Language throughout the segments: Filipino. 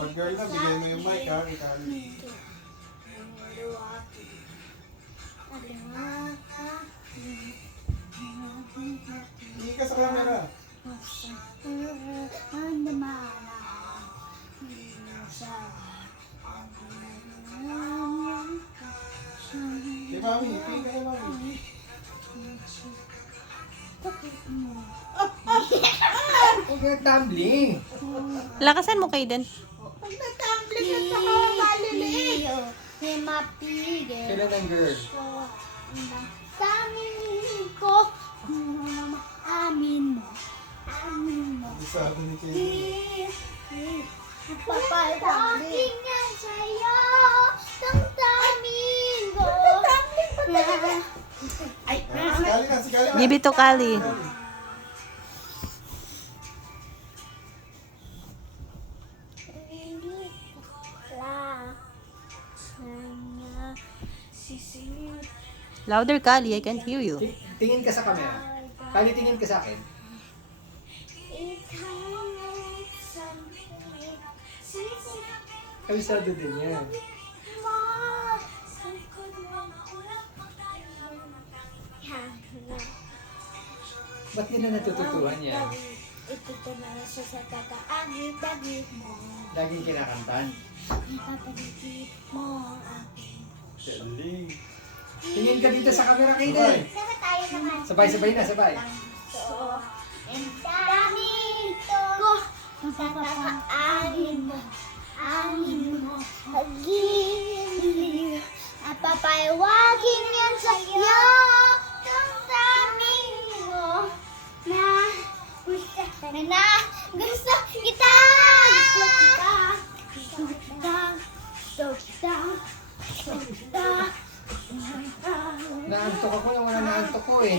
Pag girl na, bigay mo yung mic ha, Kali. Hindi ka sa camera. Di mami, ipin ka na mami. Huwag na tumbling. Lakasan mo, Kaden. Pag na-tumbling at saka maliliit. Kailan ang girl? Sa amin ko, amin mo. Sabi ni Kaden. Papalagin nga sa'yo, tangtamin ko. Ay, Si Kali na, si Kali na. Give it to Kali. Louder, Kali. I can't hear you. Tingin ka sa camera. Kali, tingin ka sa akin. Kabisado din yan. Ba't yun na natututuhan yan? Ito na siya sa kakaagit-agit mo. Laging kinakantan. Ipapaligid mo akin. Galing. Tingin ka dito sa camera, Kaden. Sana tayo naman. Sabay-sabay na, sabay. So, ang dami ko. Papakaagin mo. Amin mo. Hagilin. At papayawagin yan sa'yo. Ang dami mo. Na gusto kita. Gusto kita. Gusto kita. Gusto kita. Gusto kita. Naantok ako na wala naantok ko eh.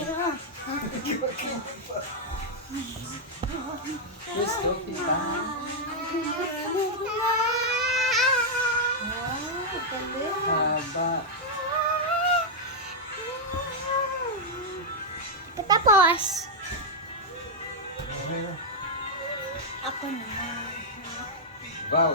Gusto kita. Haba. Katapos, Okay na. ako naman. Wow.